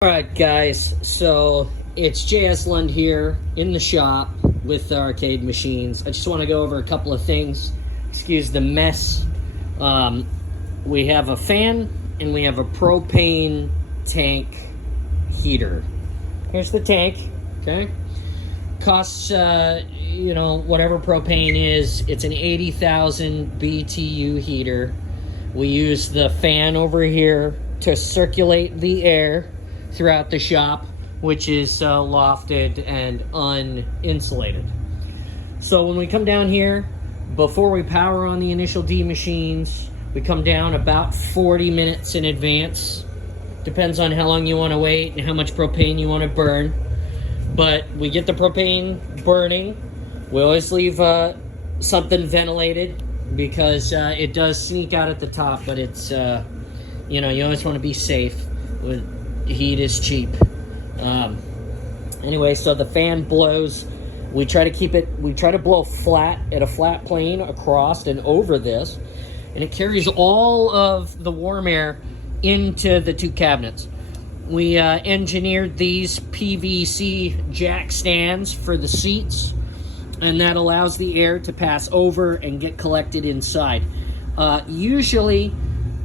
Alright guys, so it's JS Lund here in the shop with the arcade machines. I just want to go over a couple of things. Excuse the mess. We have a fan and we have a propane tank heater. Here's the tank, okay? Costs, whatever propane is. It's an 80,000 BTU heater. We use the fan over here to circulate the air throughout the shop, which is lofted and uninsulated. So when we come down here, before we power on the initial D machines, we come down about 40 minutes in advance. Depends on how long you want to wait and how much propane you want to burn. But we get the propane burning. We always leave something ventilated because it does sneak out at the top, but it's, you always want to be safe. Heat is cheap. Anyway, so the fan blows. We try to blow flat at a flat plane across and over this, and it carries all of the warm air into the two cabinets. We engineered these PVC jack stands for the seats, and that allows the air to pass over and get collected inside. Usually,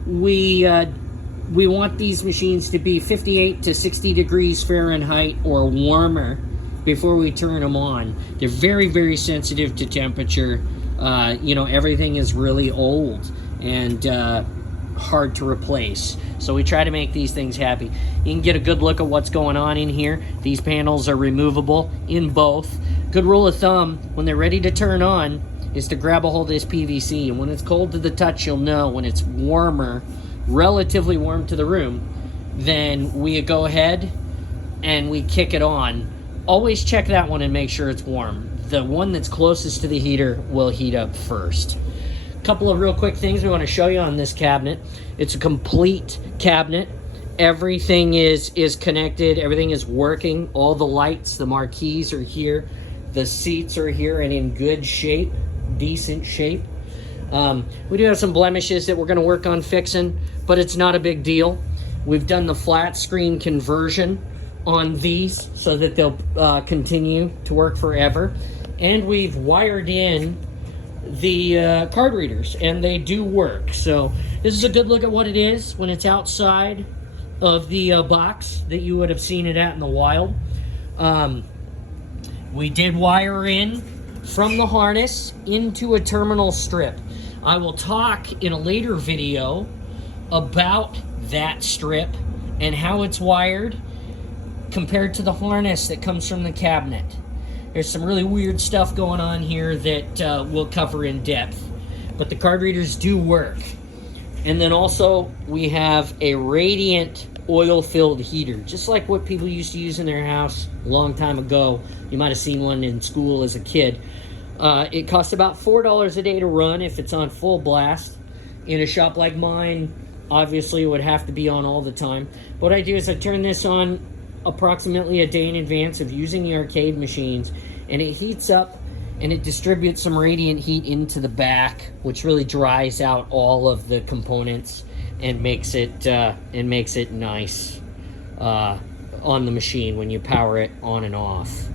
we want these machines to be 58 to 60 degrees Fahrenheit or warmer before we turn them on. They're very, very sensitive to temperature. Everything is really old and hard to replace. So we try to make these things happy. You can get a good look at what's going on in here. These panels are removable in both. Good rule of thumb, when they're ready to turn on, is to grab a hold of this PVC. And when it's cold to the touch, you'll know. When it's warmer, relatively warm to the room, then we go ahead and we kick it on. Always check that one and make sure it's warm. The one that's closest to the heater will heat up first. A couple of real quick things we want to show you on this cabinet. It's a complete cabinet. Everything is connected. Everything is working. All the lights, the marquees are here. The seats are here and in good shape, decent shape. We do have some blemishes that we're going to work on fixing, but it's not a big deal. We've done the flat screen conversion on these so that they'll continue to work forever. And we've wired in the card readers, and they do work. So this is a good look at what it is when it's outside of the box that you would have seen it at in the wild. We did wire in from the harness into a terminal strip. I will talk in a later video about that strip and how it's wired compared to the harness that comes from the cabinet. There's some really weird stuff going on here that we'll cover in depth, but the card readers do work. And then also we have a radiant oil-filled heater, just like what people used to use in their house a long time ago. You might have seen one in school as a kid. It costs about $4 a day to run if it's on full blast. In a shop like mine, obviously it would have to be on all the time. What I do is I turn this on approximately a day in advance of using the arcade machines, and it heats up and it distributes some radiant heat into the back, which really dries out all of the components and makes it nice on the machine when you power it on and off.